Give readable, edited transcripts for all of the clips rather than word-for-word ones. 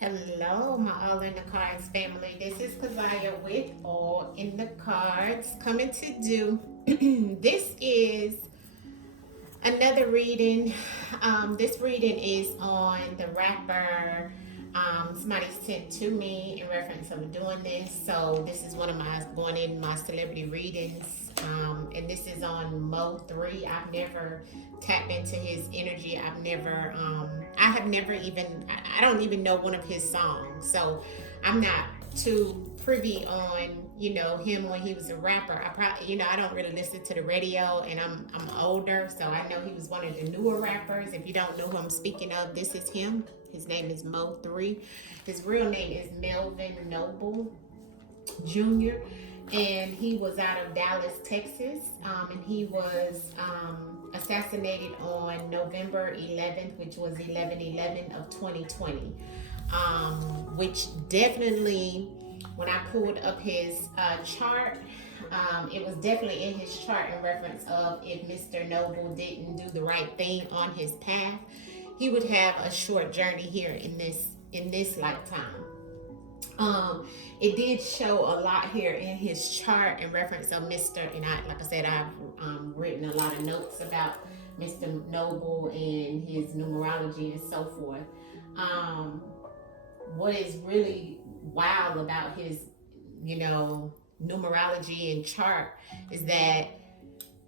Hello, my All in the Cards family. This is Kazaya with All in the Cards coming to do. This is another reading. This reading is on the rapper. Somebody sent to me in reference of doing this. So this is one of my going in my celebrity readings. And this is on Mo3. I've never tapped into his energy. I have never even, I don't even know one of his songs. So I'm not too privy on him when he was a rapper. I probably I don't really listen to the radio, and I'm older, so I know he was one of the newer rappers. If you don't know who I'm speaking of, this is him. His name is Mo3. His real name is Melvin Noble Jr. And he was out of Dallas, Texas, and he was assassinated on November 11th, which was 11/11 of 2020. Which definitely, when I pulled up his chart, it was definitely in his chart in reference of if Mr. Noble didn't do the right thing on his path, he would have a short journey here in this lifetime. It did show a lot here in his chart in reference of Mr. And like I said, I've written a lot of notes about Mr. Noble and his numerology and so forth. What is really wild about his, numerology and chart is that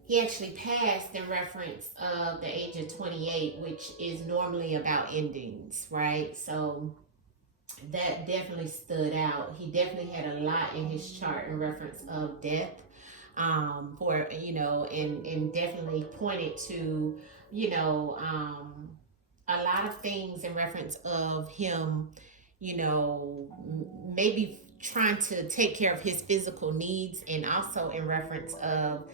he actually passed in reference of the age of 28, which is normally about endings, right? So that definitely stood out. He definitely had a lot in his chart in reference of death, and definitely pointed to, a lot of things in reference of him, maybe trying to take care of his physical needs, and also in reference of,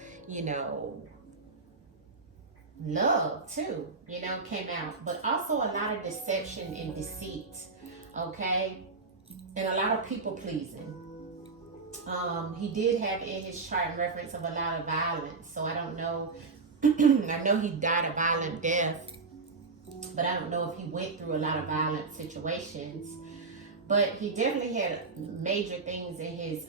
love too, came out, but also a lot of deception and deceit, okay, and a lot of people pleasing. He did have in his chart in reference of a lot of violence, so I don't know. I know he died a violent death, but I don't know if he went through a lot of violent situations. But he definitely had major things in his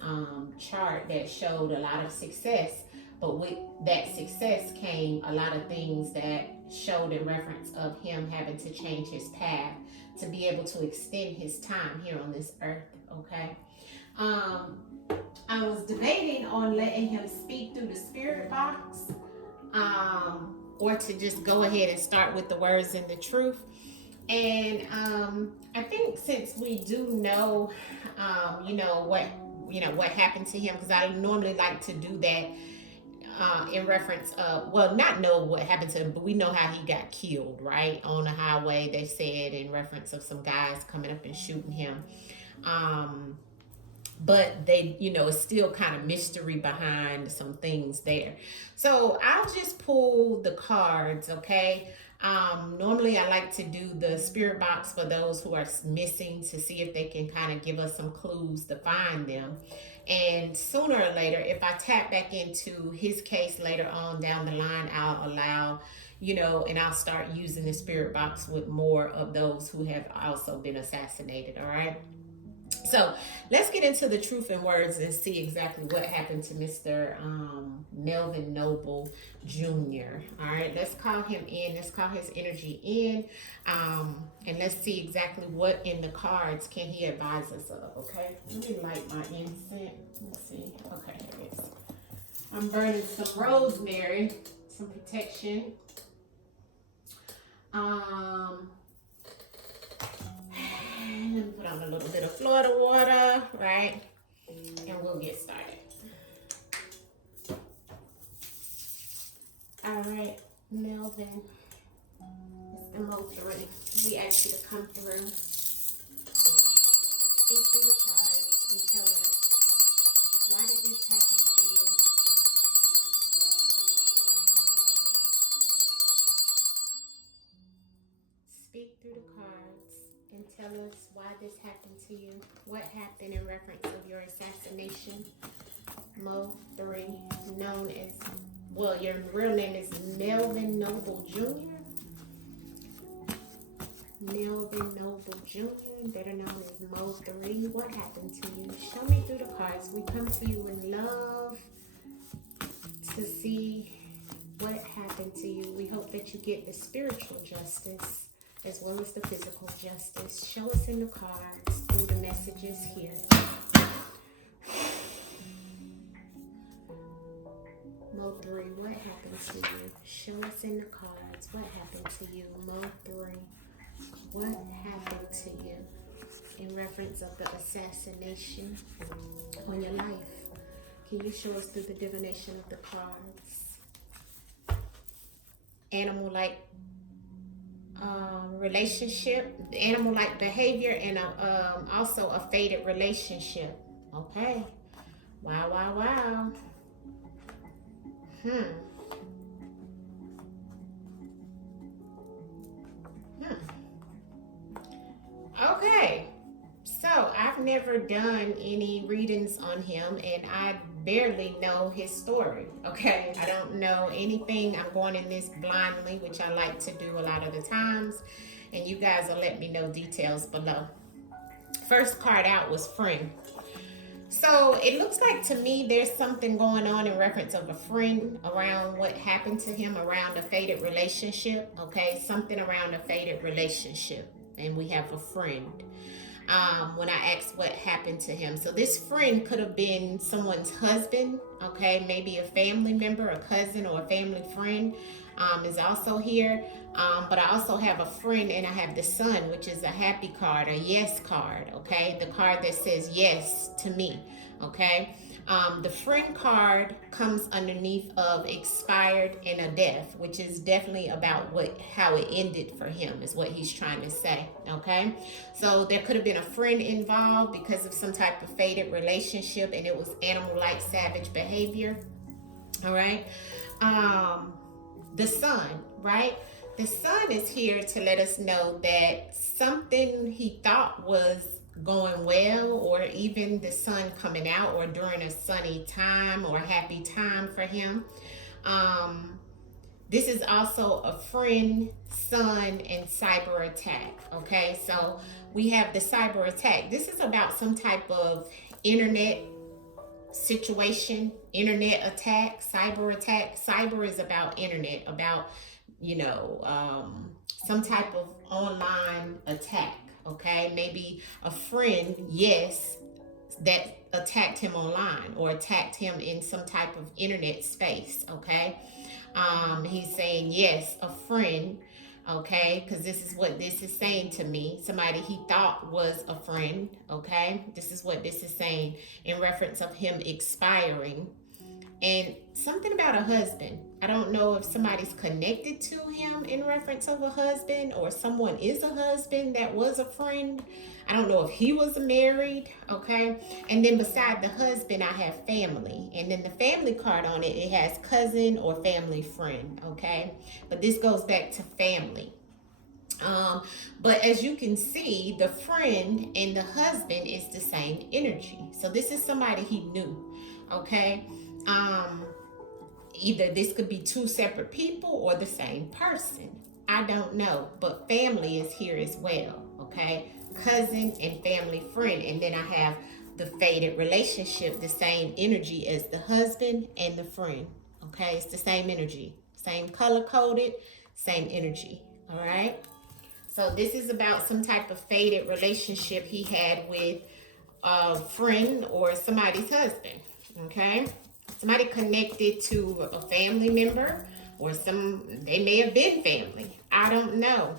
chart that showed a lot of success. But with that success came a lot of things that showed in reference of him having to change his path to be able to extend his time here on this earth, okay? I was debating on letting him speak through the spirit box, or to just go ahead and start with the words and the truth. And I think since we do know, what happened to him, because I normally like to do that in reference of, well, not know what happened to him, but we know how he got killed, right? On the highway, they said, in reference of some guys coming up and shooting him. But they, it's still kind of mystery behind some things there. So I'll just pull the cards, okay? Normally I like to do the spirit box for those who are missing, to see if they can kind of give us some clues to find them. And sooner or later, if I tap back into his case later on down the line, I'll allow, and I'll start using the spirit box with more of those who have also been assassinated, all right? So let's get into the truth and words and see exactly what happened to Mr. Melvin Noble Jr. All right, let's call him in. Let's call his energy in. And let's see exactly what in the cards can he advise us of, okay? Let me light my incense. Let's see. Okay, here it is. I'm burning some rosemary, some protection. Let me put on a little bit of Florida water, right? And we'll get started. All right, Melvin, it's MO3. We ask you to come through, speak through the cards, and tell us, why did this happen to you? Speak through the cards and tell us why this happened to you. What happened in reference of your assassination? Mo3, known as, well, your real name is Melvin Noble Jr. Melvin Noble Jr., better known as MO3. What happened to you? Show me through the cards. We come to you in love to see what happened to you. We hope that you get the spiritual justice as well as the physical justice. Show us in the cards through the messages here. Mo3, what happened to you? Show us in the cards. What happened to you? Mo3, what happened to you? In reference of the assassination on your life. Can you show us through the divination of the cards? Animal-like relationship, animal-like behavior, and also a faded relationship. Okay. Wow, wow, wow. Okay. So I've never done any readings on him, and I barely know his story. Okay, I don't know anything. I'm going in this blindly, which I like to do a lot of the times, and you guys will let me know details below. First card out was friend. So it looks like to me there's something going on in reference of a friend around what happened to him, around a faded relationship. Okay, something around a faded relationship, and we have a friend. When I asked what happened to him. So this friend could have been someone's husband, okay, maybe a family member, a cousin, or a family friend is also here. But I also have a friend, and I have the sun, which is a happy card, a yes card, okay, the card that says yes to me, okay. The friend card comes underneath of expired and a death, which is definitely about how it ended for him, is what he's trying to say. Okay, so there could have been a friend involved because of some type of faded relationship, and it was animal-like savage behavior. All right. The sun, right? The sun is here to let us know that something he thought was going well, or even the sun coming out, or during a sunny time or happy time for him. This is also a friend, sun, and cyber attack. Okay, so we have the cyber attack. This is about some type of internet situation, internet attack, cyber attack. Cyber is about internet, about, some type of online attack. Okay, maybe a friend, yes, that attacked him online or attacked him in some type of internet space. Okay, he's saying yes, a friend. Okay, because this is what this is saying to me. Somebody he thought was a friend. Okay, this is what this is saying in reference of him expiring. And something about a husband. I don't know if somebody's connected to him in reference of a husband, or someone is a husband that was a friend. I don't know if he was married, okay? And then beside the husband, I have family. And then the family card on it, it has cousin or family friend, okay? But this goes back to family. But as you can see, the friend and the husband is the same energy. So this is somebody he knew, okay? Either this could be two separate people or the same person. I don't know, but family is here as well, okay? Cousin and family friend. And then I have the faded relationship, the same energy as the husband and the friend, okay? It's the same energy, same color coded, same energy, all right? So this is about some type of faded relationship he had with a friend or somebody's husband, okay? Somebody connected to a family member, or they may have been family. I don't know.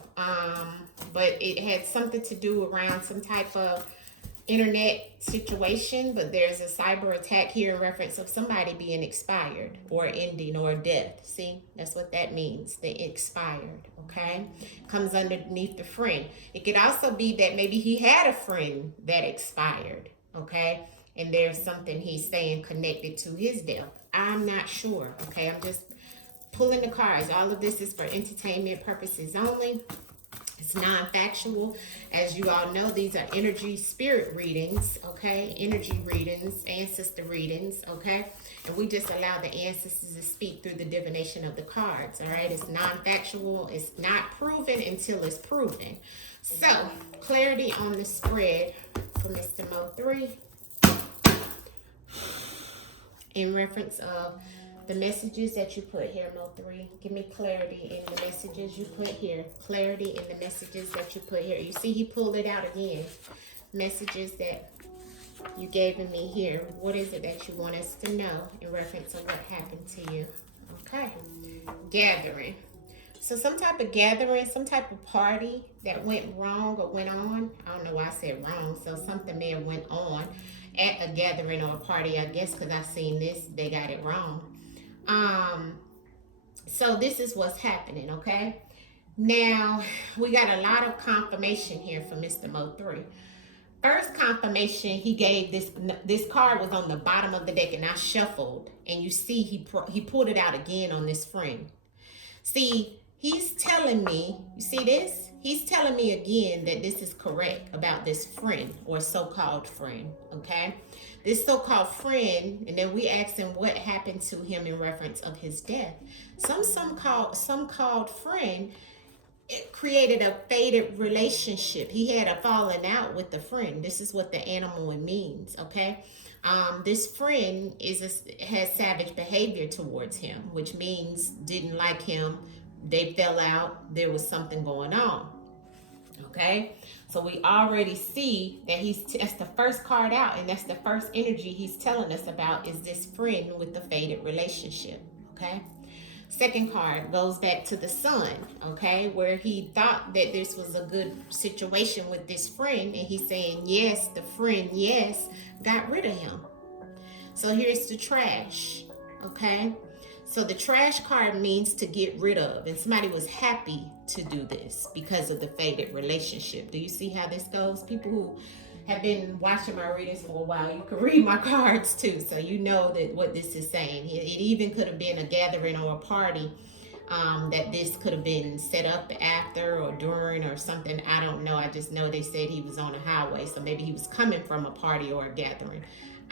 But it had something to do around some type of internet situation, but there's a cyber attack here in reference of somebody being expired or ending or death. See, that's what that means. They expired, okay? Comes underneath the friend. It could also be that maybe he had a friend that expired, okay? And there's something he's saying connected to his death. I'm not sure, okay? I'm just pulling the cards. All of this is for entertainment purposes only. It's non-factual. As you all know, these are energy spirit readings, okay? Energy readings, ancestor readings, okay? And we just allow the ancestors to speak through the divination of the cards, all right? It's non-factual. It's not proven until it's proven. So, clarity on the spread for Mr. MO3 in reference of the messages that you put here, Mo3. Give me clarity in the messages you put here. Clarity in the messages that you put here. You see, he pulled it out again. Messages that you gave me here. What is it that you want us to know in reference of what happened to you? Okay. Gathering. So some type of gathering, some type of party that went wrong or went on. I don't know why I said wrong. So something may have went on at a gathering or a party, I guess, because I seen this. They got it wrong. So this is what's happening, okay? Now, we got a lot of confirmation here for Mr. Mo3. First confirmation he gave, this card was on the bottom of the deck, and I shuffled, and you see he pulled it out again on this friend. See, he's telling me, you see this? He's telling me again that this is correct about this friend or so-called friend, okay? This so-called friend, and then we asked him what happened to him in reference of his death. Some called friend, it created a faded relationship. He had a falling out with the friend. This is what the animal means, okay? This friend has savage behavior towards him, which means didn't like him. They fell out. There was something going on. Okay, so we already see that that's the first card out, and that's the first energy he's telling us about is this friend with the faded relationship. Okay, second card goes back to the sun. Okay, where he thought that this was a good situation with this friend, and he's saying yes, the friend, yes, got rid of him. So here's the trash. Okay, so the trash card means to get rid of, and somebody was happy to do this because of the faded relationship. Do you see how this goes? People who have been watching my readings for a while, you can read my cards too, so you know that what this is saying. It even could have been a gathering or a party that this could have been set up after or during or something. I don't know. I just know they said he was on a highway, so maybe he was coming from a party or a gathering.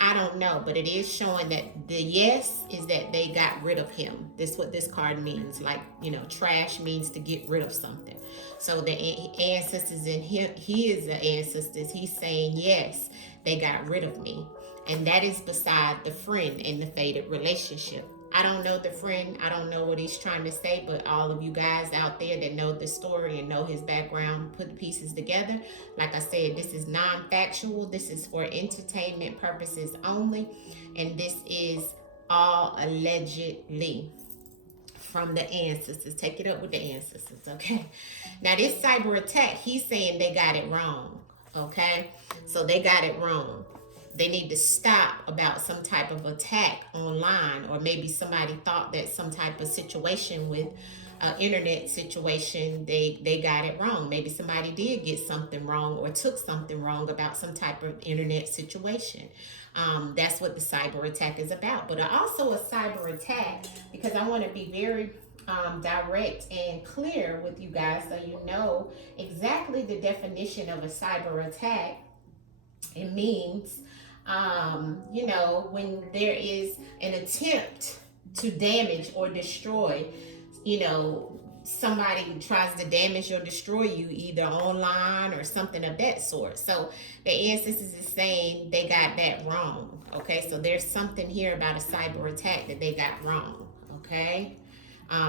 I don't know, but it is showing that the yes is that they got rid of him. This is what this card means. Like, you know, trash means to get rid of something. So the ancestors in him, he is the ancestors. He's saying, yes, they got rid of me. And that is beside the friend in the faded relationship. I don't know the friend. I don't know what he's trying to say, but all of you guys out there that know the story and know his background, put the pieces together. Like I said, this is non-factual. This is for entertainment purposes only. And this is all allegedly from the ancestors. Take it up with the ancestors, okay? Now, this cyber attack, he's saying they got it wrong, okay? So they got it wrong. They need to stop about some type of attack online, or maybe somebody thought that some type of situation with internet situation, they got it wrong. Maybe somebody did get something wrong or took something wrong about some type of internet situation. That's what the cyber attack is about. But also a cyber attack, because I want to be very direct and clear with you guys so you know exactly the definition of a cyber attack. It means you know, when there is an attempt to damage or destroy, you know, somebody tries to damage or destroy you either online or something of that sort. So the ancestors is saying they got that wrong. Okay, so there's something here about a cyber attack that they got wrong. Okay,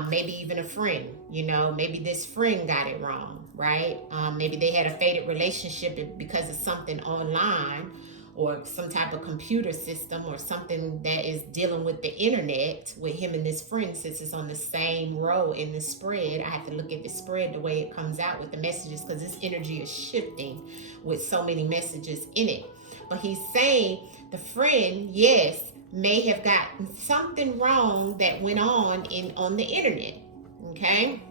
maybe even a friend, you know, maybe this friend got it wrong, right? Maybe they had a faded relationship because of something online, or some type of computer system, or something that is dealing with the internet with him and this friend. Since it's on the same row in the spread, I have to look at the spread the way it comes out with the messages, because this energy is shifting with so many messages in it. But he's saying the friend, yes, may have gotten something wrong that went on the internet, okay?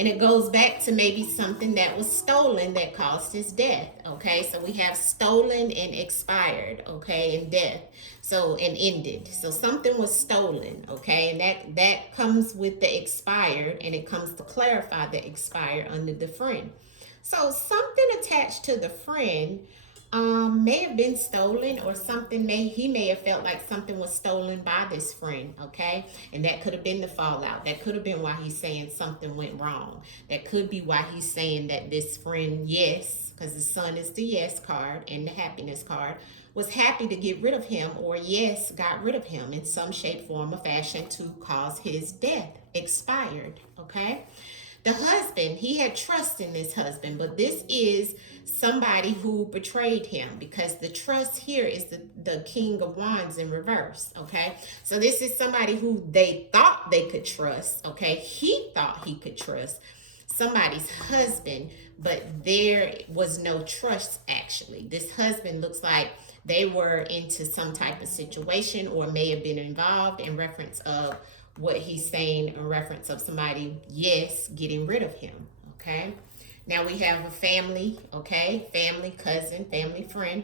And it goes back to maybe something that was stolen that caused his death. Okay, so we have stolen and expired, okay, and death. So, and ended. So something was stolen, okay, and that comes with the expired, and it comes to clarify the expired under the friend. So something attached to the friend may have been stolen, or something he may have felt like something was stolen by this friend, okay? And that could have been the fallout. That could have been why he's saying something went wrong. That could be why he's saying that this friend, yes, because the sun is the yes card and the happiness card, was happy to get rid of him, or yes, got rid of him in some shape, form, or fashion to cause his death, expired, okay? The husband, he had trust in this husband, but this is somebody who betrayed him, because the trust here is the King of Wands in reverse, okay? So this is somebody who they thought they could trust, okay? He thought he could trust somebody's husband, but there was no trust actually. This husband looks like they were into some type of situation, or may have been involved in reference of what he's saying, in reference of somebody, yes, getting rid of him, okay? Now we have a family, okay? Family, cousin, family, friend,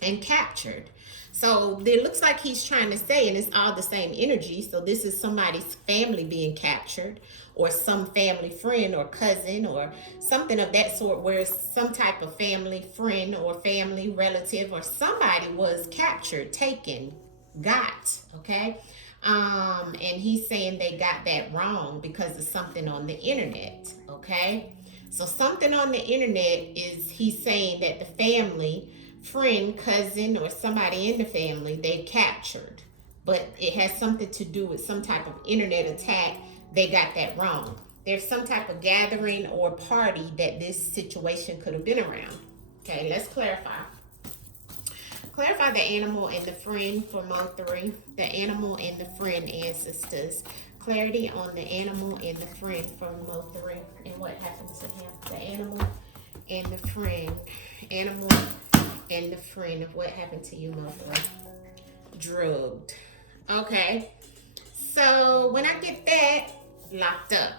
and captured. So it looks like he's trying to say, and it's all the same energy, so this is somebody's family being captured, or some family friend or cousin or something of that sort, where some type of family friend or family relative or somebody was captured, taken, got, okay? And he's saying they got that wrong because of something on the internet, okay? So something on the internet is, he's saying that the family, friend, cousin, or somebody in the family, they captured. But it has something to do with some type of internet attack. They got that wrong. There's some type of gathering or party that this situation could have been around. Okay, let's clarify. Clarify the animal and the friend for MO3. The animal and the friend ancestors. Clarity on the animal and the friend for MO3 and what happened to him. The animal and the friend. Animal and the friend of what happened to you, MO3. Drugged. Okay. So when I get that, locked up.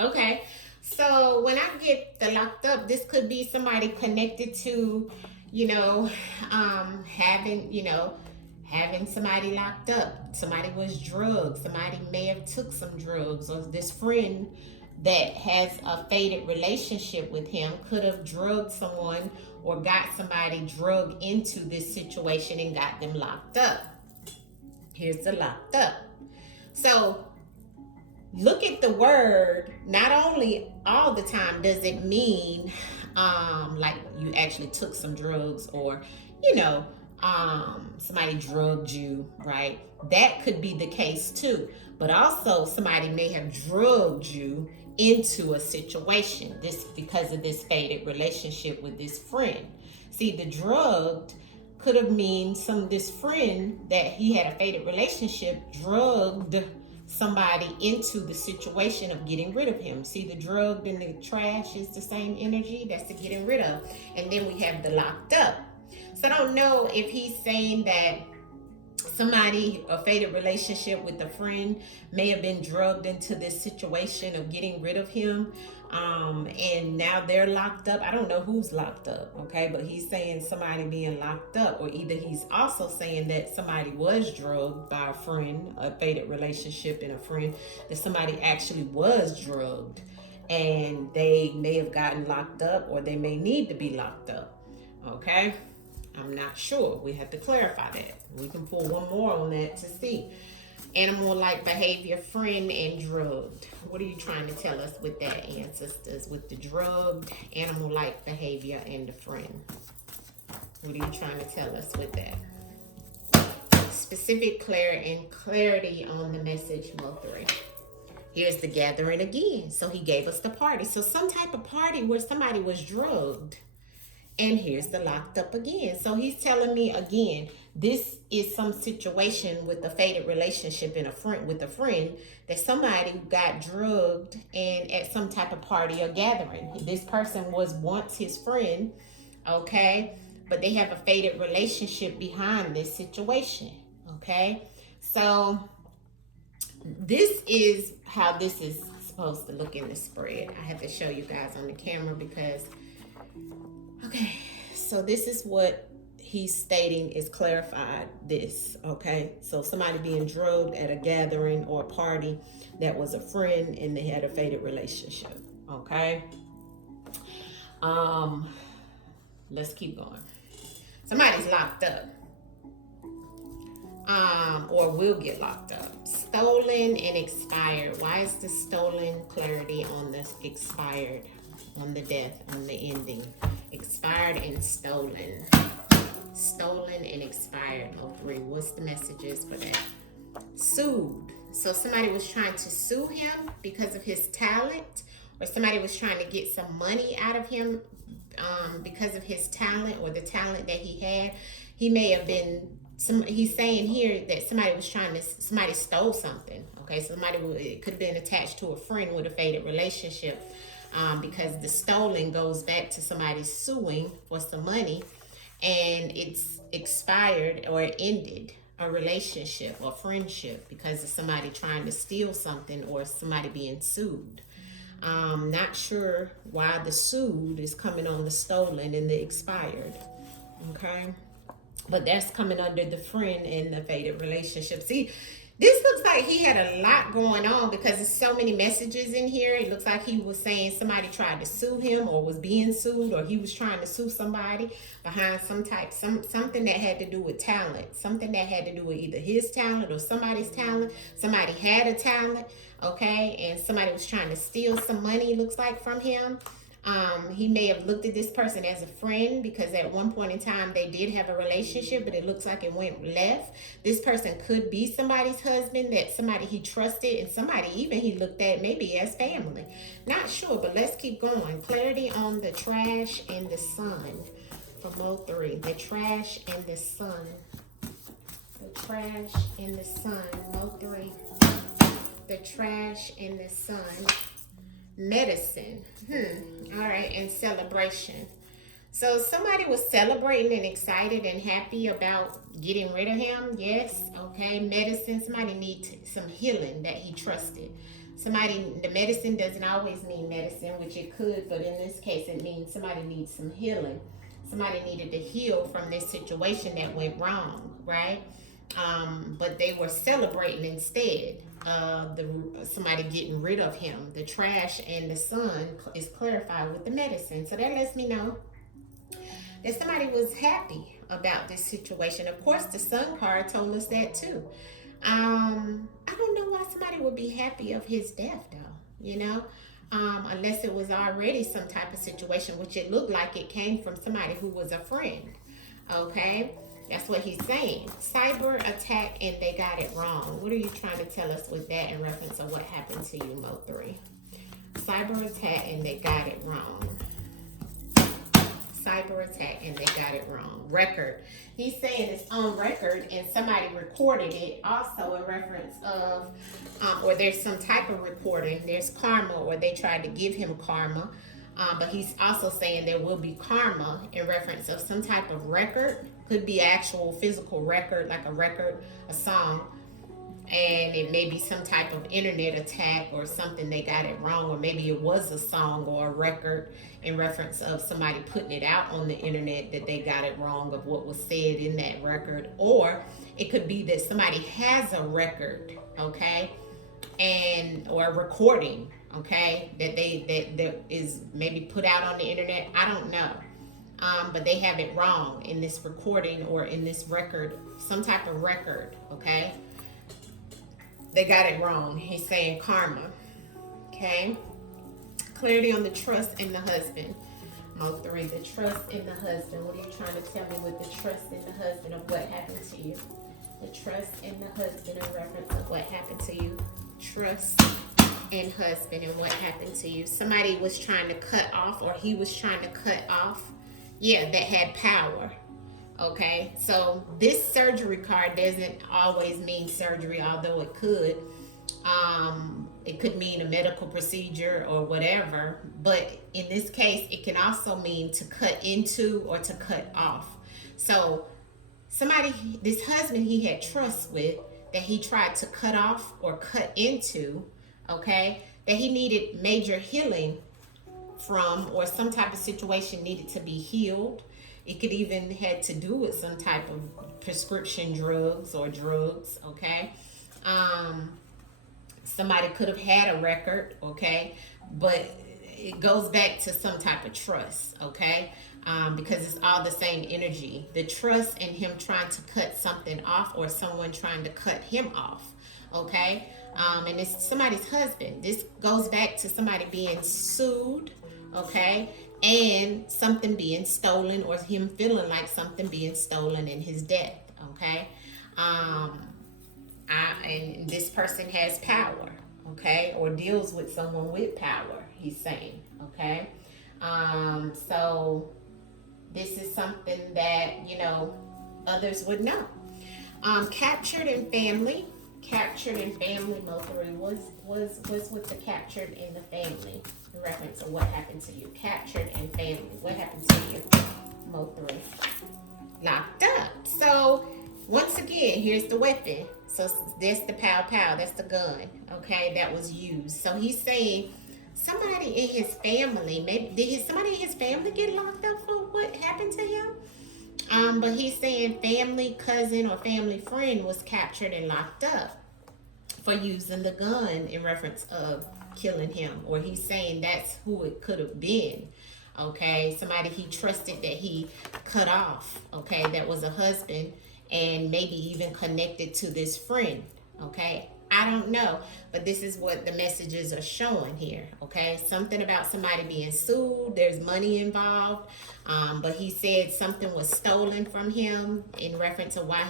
Okay. So when I get the locked up, this could be somebody connected to, having somebody locked up. Somebody was drugged. Somebody may have took some drugs, or this friend that has a faded relationship with him could have drugged someone or got somebody drugged into this situation and got them locked up. Here's the locked up. So look at the word. Not only all the time does it mean like you actually took some drugs, or somebody drugged you, right? That could be the case too. But also somebody may have drugged you into a situation, this because of this faded relationship with this friend. See, the drugged could have mean this friend that he had a faded relationship drugged somebody into the situation of getting rid of him. See, the drugged and the trash is the same energy. That's the getting rid of. And then we have the locked up. So I don't know if he's saying that somebody, a faded relationship with a friend, may have been drugged into this situation of getting rid of him. And now they're locked up. I don't know who's locked up, okay? But he's saying somebody being locked up, or either he's also saying that somebody was drugged by a friend, a faded relationship and a friend, that somebody actually was drugged and they may have gotten locked up, or they may need to be locked up, okay? I'm not sure. We have to clarify that. We can pull one more on that to see. Animal-like behavior, friend, and drugged. What are you trying to tell us with that, ancestors? With the drugged, animal-like behavior, and the friend. What are you trying to tell us with that? Specific clarity on the message, MO3. Here's the gathering again. So he gave us the party. So some type of party where somebody was drugged. And here's the locked up again. So he's telling me again, this is some situation with a faded relationship and with a friend, that somebody got drugged and at some type of party or gathering. This person was once his friend, okay? But they have a faded relationship behind this situation, okay? So this is how this is supposed to look in the spread. I have to show you guys on the camera because, okay, so this is what he's stating is clarified this, okay? So somebody being drugged at a gathering or a party that was a friend and they had a faded relationship, okay? Let's keep going. Somebody's locked up. Or will get locked up. Stolen and expired. Why is the stolen clarity on this expired? On the death, on the ending. Expired and stolen. Stolen and expired. MO3. What's the messages for that? Sued. So somebody was trying to sue him because of his talent, or somebody was trying to get some money out of him because of his talent or the talent that he had. He may have been, he's saying here that somebody stole something. Okay, so it could have been attached to a friend with a faded relationship, because the stolen goes back to somebody suing for some money, and it's expired or it ended a relationship or friendship because of somebody trying to steal something or somebody being sued. Not sure why the sued is coming on the stolen and the expired. Okay, but that's coming under the friend and the faded relationship. See, this looks like he had a lot going on because there's so many messages in here. It looks like he was saying somebody tried to sue him or was being sued, or he was trying to sue somebody behind something that had to do with talent, something that had to do with either his talent or somebody's talent. Somebody had a talent, okay, and somebody was trying to steal some money, looks like, from him. He may have looked at this person as a friend because at one point in time they did have a relationship, but it looks like it went left. This person could be somebody's husband, that somebody he trusted, and somebody even he looked at maybe as family. Not sure, but let's keep going. Clarity on the trash and the sun for MO3. The trash and the sun. The trash and the sun. MO3. The trash and the sun. Medicine. All right, and celebration. So somebody was celebrating and excited and happy about getting rid of him. Yes, okay. Medicine. Somebody needs some healing that he trusted. The medicine doesn't always mean medicine, which it could, but in this case it means somebody needs some healing. Somebody needed to heal from this situation that went wrong, right? But they were celebrating instead. Somebody getting rid of him. The trash and the sun is clarified with the medicine. So that lets me know that somebody was happy about this situation. Of course, the sun card told us that too. I don't know why somebody would be happy of his death though, unless it was already some type of situation, which it looked like it came from somebody who was a friend. Okay. That's what he's saying. Cyber attack and they got it wrong. What are you trying to tell us with that in reference to what happened to you, MO3? Cyber attack and they got it wrong. Cyber attack and they got it wrong. Record. He's saying it's on record and somebody recorded it also in reference of, or there's some type of recording. There's karma, or they tried to give him karma. But he's also saying there will be karma in reference of some type of record. Could be actual physical record, like a song. And it may be some type of internet attack or something they got it wrong. Or maybe it was a song or a record in reference of somebody putting it out on the internet that they got it wrong of what was said in that record. Or it could be that somebody has a record, okay? Or a recording, okay, that is maybe put out on the internet. I don't know, but they have it wrong in this recording or in this record, some type of record. Okay, they got it wrong. He's saying karma. Okay, clarity on the trust in the husband. MO3, the trust in the husband. What are you trying to tell me with the trust in the husband of what happened to you? The trust in the husband in reference of what happened to you. Trust in husband and what happened to you. Somebody was trying to cut off, or he was trying to cut off. Yeah, that had power. Okay, so this surgery card doesn't always mean surgery, although it could. It could mean a medical procedure or whatever, but in this case, it can also mean to cut into or to cut off. So this husband he had trust with, that he tried to cut off or cut into, okay, that he needed major healing from, or some type of situation needed to be healed. It could even had to do with some type of prescription drugs or drugs, okay? Somebody could have had a record, okay? But it goes back to some type of trust, okay? Because it's all the same energy. The trust in him trying to cut something off, or someone trying to cut him off, okay? And it's somebody's husband. This goes back to somebody being sued, okay? And something being stolen, or him feeling like something being stolen in his death, okay? And this person has power, okay? Or deals with someone with power, he's saying, okay? So this is something that, you know, others would know. Captured in family. Captured in family, MO3 was with the captured in the family. In reference to what happened to you. Captured in family. What happened to you? MO3. Locked up. So once again, here's the weapon. So that's the pow. That's the gun. Okay, that was used. So he's saying somebody in his family, maybe did somebody in his family get locked up for what happened to him? But he's saying family cousin or family friend was captured and locked up for using the gun in reference of killing him. Or he's saying that's who it could have been. Okay, somebody he trusted that he cut off. Okay, that was a husband, and maybe even connected to this friend. Okay, I don't know, but this is what the messages are showing here. Okay, something about somebody being sued. There's money involved, but he said something was stolen from him in reference to why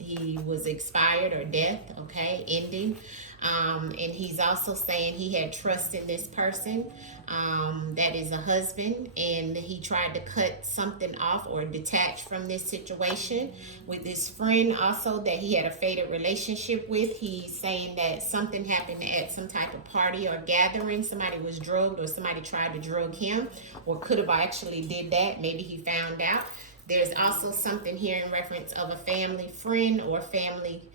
he was expired or death. Okay, ending. And he's also saying he had trust in this person that is a husband, and he tried to cut something off or detach from this situation with this friend also that he had a faded relationship with. He's saying that something happened at some type of party or gathering. Somebody was drugged, or somebody tried to drug him, or could have actually did that. Maybe he found out. There's also something here in reference of a family friend or family,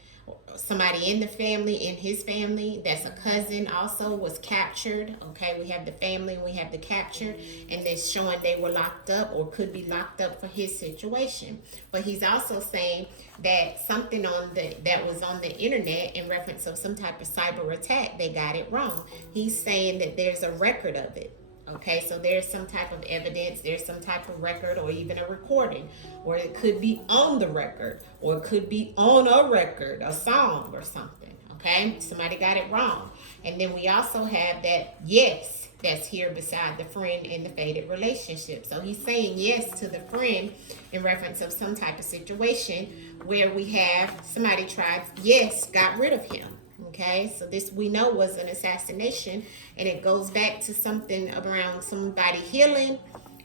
somebody in the family, in his family, that's a cousin also was captured. Okay, we have the family and we have the captured, and they're showing they were locked up or could be locked up for his situation. But he's also saying that something that was on the internet in reference of some type of cyber attack, they got it wrong. He's saying that there's a record of it. Okay, so there's some type of evidence, there's some type of record, or even a recording, or it could be on the record, or it could be on a record, a song or something. Okay, somebody got it wrong. And then we also have that yes that's here beside the friend in the faded relationship. So he's saying yes to the friend in reference of some type of situation where we have somebody tried, yes, got rid of him. Okay, so this we know was an assassination, and it goes back to something around somebody healing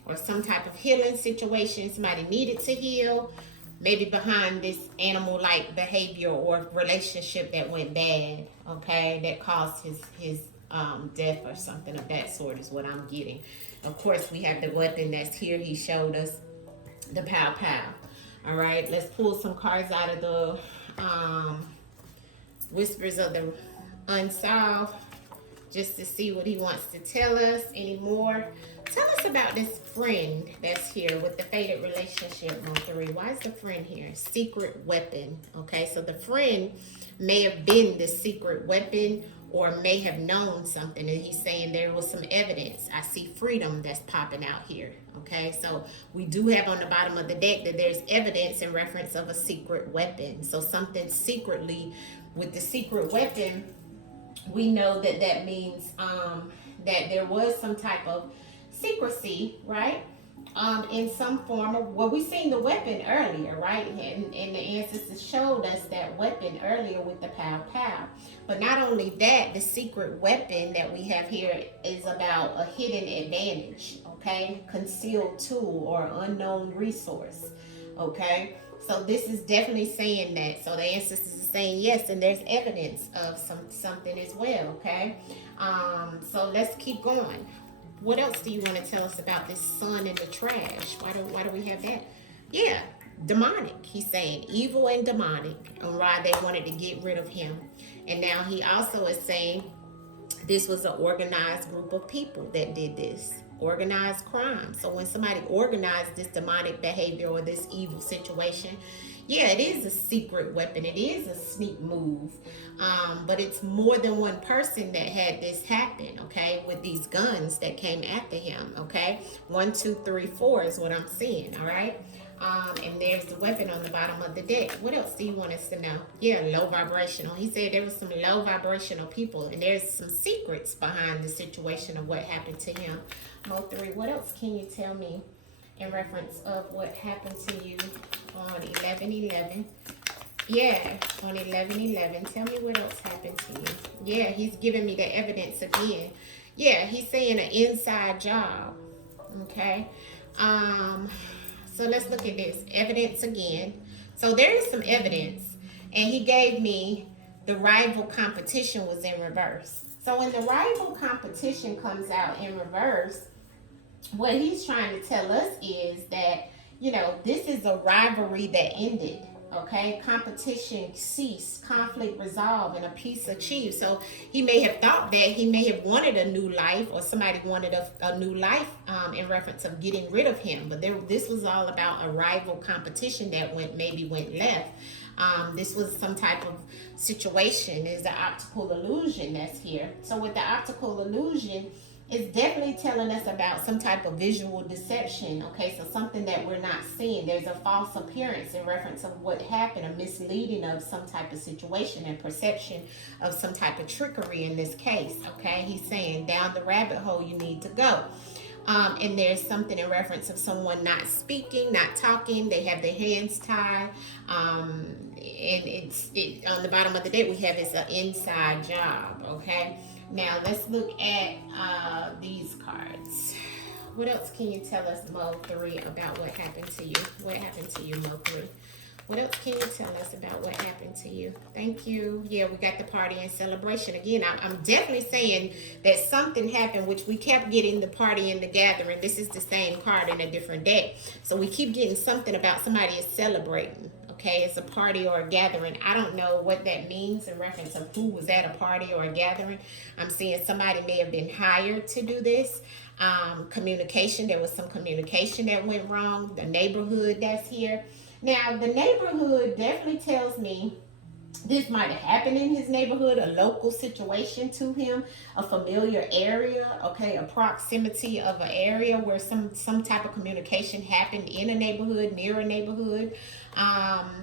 or some type of healing situation. Somebody needed to heal, maybe behind this animal-like behavior or relationship that went bad. Okay, that caused his death or something of that sort is what I'm getting. Of course, we have the weapon that's here. He showed us the pow. All right, let's pull some cards out of the Whispers of the Unsolved, just to see what he wants to tell us anymore. Tell us about this friend that's here with the faded relationship, MO3. Why is the friend here? Secret weapon. Okay, so the friend may have been the secret weapon, or may have known something, and he's saying there was some evidence. I see freedom that's popping out here. Okay, so we do have on the bottom of the deck that there's evidence in reference of a secret weapon. So something secretly with the secret weapon, we know that that means that there was some type of secrecy, right? In some form of, well, we seen the weapon earlier, right? And the ancestors showed us that weapon earlier with the pow. But not only that, the secret weapon that we have here is about a hidden advantage, okay? Concealed tool or unknown resource, okay? So this is definitely saying that. So the ancestors are saying yes, and there's evidence of something as well, okay? So let's keep going. What else do you want to tell us about this sun in the trash? Why do we have that? Yeah, demonic. He's saying evil and demonic, and why they wanted to get rid of him. And now he also is saying This was an organized group of people that did this. Organized crime. So when somebody organized this demonic behavior or this evil situation, yeah, it is a secret weapon. It is a sneak move. But it's more than one person that had this happen, okay, with these guns that came after him, okay? 1, 2, 3, 4 is what I'm seeing, all right? And there's the weapon on the bottom of the deck. What else do you want us to know? Yeah, low vibrational. He said there was some low vibrational people, and there's some secrets behind the situation of what happened to him. MO3, what else can you tell me in reference of what happened to you on 11/11? Yeah, on 11/11. Tell me what else happened to you. Yeah, he's giving me the evidence again. Yeah, he's saying an inside job. Okay. So let's look at this. Evidence again. So there is some evidence. And he gave me the rival competition was in reverse. So when the rival competition comes out in reverse, what he's trying to tell us is that, you know, this is a rivalry that ended. Okay, competition ceased, conflict resolved, and a peace achieved. So he may have thought that he may have wanted a new life, or somebody wanted a new life in reference of getting rid of him. But this was all about a rival competition that went left. This was some type of situation. Is the optical illusion that's here. So with the optical illusion, it's definitely telling us about some type of visual deception. Okay, so something that we're not seeing. There's a false appearance in reference of what happened, a misleading of some type of situation and perception of some type of trickery in this case. Okay, he's saying down the rabbit hole you need to go. And there's something in reference of someone not speaking, not talking. They have their hands tied. And on the bottom of the deck we have it's an inside job. Okay. Now, let's look at these cards. What else can you tell us, MO3, about what happened to you? What happened to you, MO3? What else can you tell us about what happened to you? Thank you. Yeah, we got the party and celebration. Again, I'm definitely saying that something happened, which we kept getting the party and the gathering. This is the same card in a different deck. So we keep getting something about somebody is celebrating. Okay, it's a party or a gathering. I don't know what that means in reference of who was at a party or a gathering. I'm seeing somebody may have been hired to do this. Communication, there was some communication that went wrong. The neighborhood that's here. Now, the neighborhood definitely tells me this might have happened in his neighborhood, a local situation to him, a familiar area, okay, a proximity of an area where some type of communication happened in a neighborhood, near a neighborhood.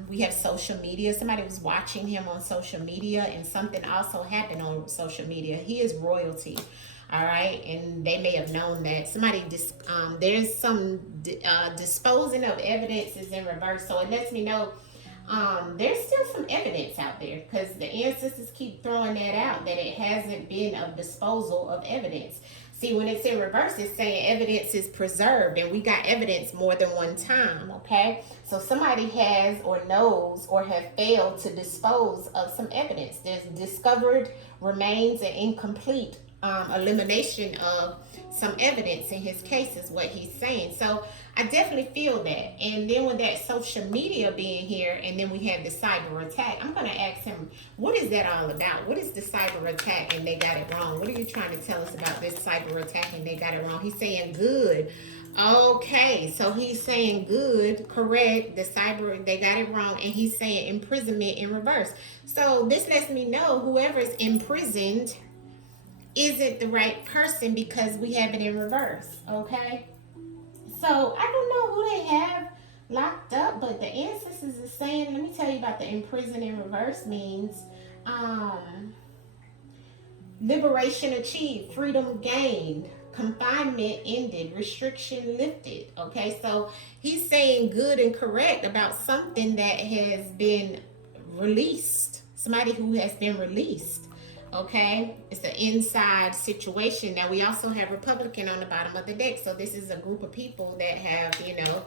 We have social media. Somebody was watching him on social media, and something also happened on social media. He is royalty. All right, and they may have known that somebody there's some disposing of evidence is in reverse, so it lets me know there's still some evidence out there, because the ancestors keep throwing that out, that it hasn't been a disposal of evidence. See, when it's in reverse, it's saying evidence is preserved, and we got evidence more than one time. Okay, so somebody has or knows or have failed to dispose of some evidence. There's discovered remains and incomplete elimination of some evidence in his case is what he's saying. So I definitely feel that. And then with that social media being here, and then we have the cyber attack, I'm going to ask him, what is that all about? What is the cyber attack and they got it wrong? What are you trying to tell us about this cyber attack and they got it wrong? He's saying good. Okay, so he's saying good, correct, the cyber, they got it wrong, and he's saying imprisonment in reverse. So this lets me know whoever's imprisoned isn't the right person, because we have it in reverse. Okay, so I don't know who they have locked up, but the ancestors is saying, let me tell you about the imprisoned in reverse means liberation achieved, freedom gained, confinement ended, restriction lifted. Okay, so he's saying good and correct about something that has been released, somebody who has been released. Okay, it's an inside situation. Now we also have Republican on the bottom of the deck, so this is a group of people that have, you know,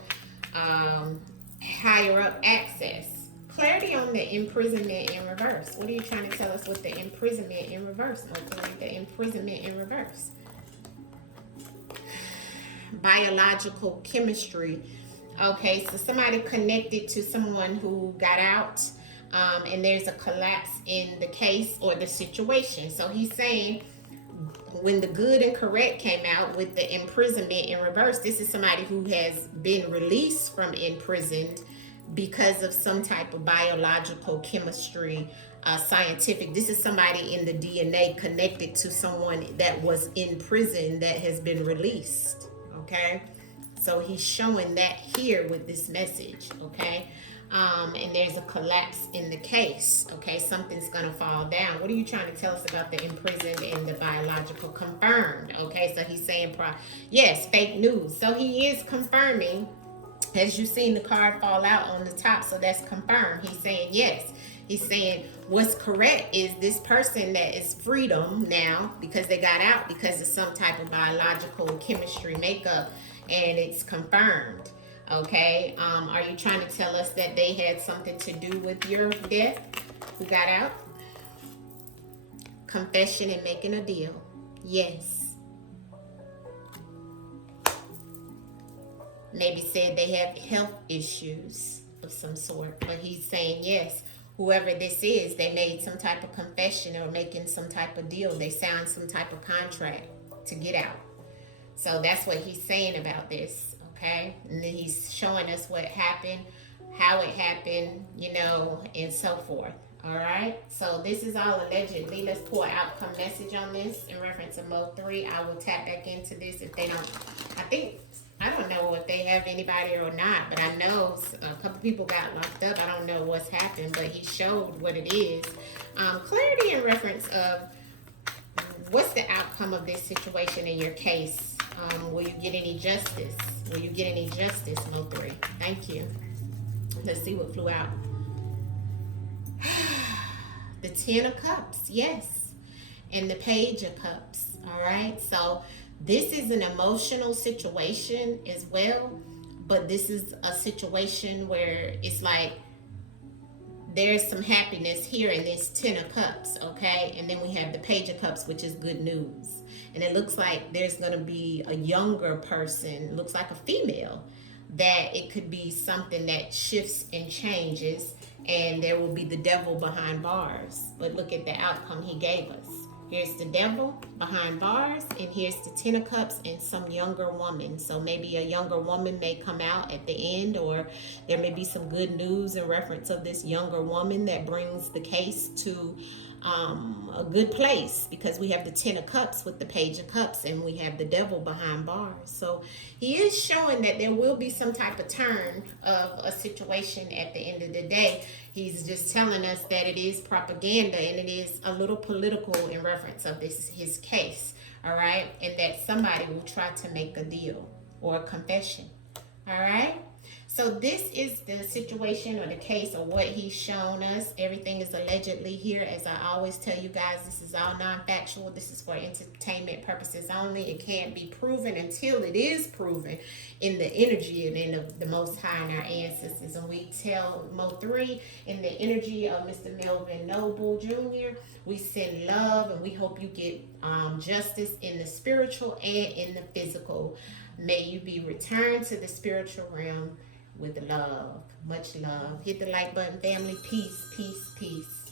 higher up access. Clarity on the imprisonment in reverse. What are you trying to tell us with the imprisonment in reverse? The imprisonment in reverse. Biological chemistry. Okay, so somebody connected to someone who got out. And there's a collapse in the case or the situation. So he's saying when the good and correct came out with the imprisonment in reverse, this is somebody who has been released from imprisoned because of some type of biological chemistry, scientific. This is somebody in the DNA connected to someone that was in prison that has been released. Okay, so he's showing that here with this message. Okay. And there's a collapse in the case. Okay, something's gonna fall down. What are you trying to tell us about the imprisoned and the biological confirmed? Okay, so he's saying, yes, fake news. So he is confirming, as you've seen the card fall out on the top. So that's confirmed. He's saying yes. He's saying what's correct is this person that is freedom now because they got out because of some type of biological chemistry makeup, and it's confirmed. Okay, are you trying to tell us that they had something to do with your death? Who got out? Confession and making a deal. Yes. Maybe said they have health issues of some sort, but he's saying yes. Whoever this is, they made some type of confession or making some type of deal. They signed some type of contract to get out. So that's what he's saying about this. Okay, and then he's showing us what happened, how it happened, you know, and so forth. All right, so this is all allegedly. Let's pull an outcome message on this in reference to MO3. I will tap back into this if they don't. I don't know if they have anybody or not, but I know a couple people got locked up. I don't know what's happened, but he showed what it is. Clarity in reference of what's the outcome of this situation in your case. Will you get any justice? Will you get any justice, MO3? Thank you. Let's see what flew out. The 10 of Cups, yes. And the Page of Cups, all right? So this is an emotional situation as well, but this is a situation where it's like there's some happiness here in this 10 of Cups, okay? And then we have the Page of Cups, which is good news. And it looks like there's going to be a younger person, looks like a female, that it could be something that shifts and changes, and there will be the devil behind bars. But look at the outcome he gave us. Here's the devil behind bars, and here's the 10 of Cups and some younger woman. So maybe a younger woman may come out at the end, or there may be some good news in reference of this younger woman that brings the case to a good place, because we have the 10 of Cups with the Page of Cups, and we have the devil behind bars. So he is showing that there will be some type of turn of a situation at the end of the day. He's just telling us that it is propaganda and it is a little political in reference of his case, all right? And that somebody will try to make a deal or a confession, all right? So this is the situation or the case of what he's shown us. Everything is allegedly here. As I always tell you guys, this is all non-factual. This is for entertainment purposes only. It can't be proven until it is proven in the energy and in the Most High and our ancestors. And we tell MO3 in the energy of Mr. Melvin Noble Jr., we send love, and we hope you get justice in the spiritual and in the physical. May you be returned to the spiritual realm with love. Much love. Hit the like button, family. Peace, peace, peace.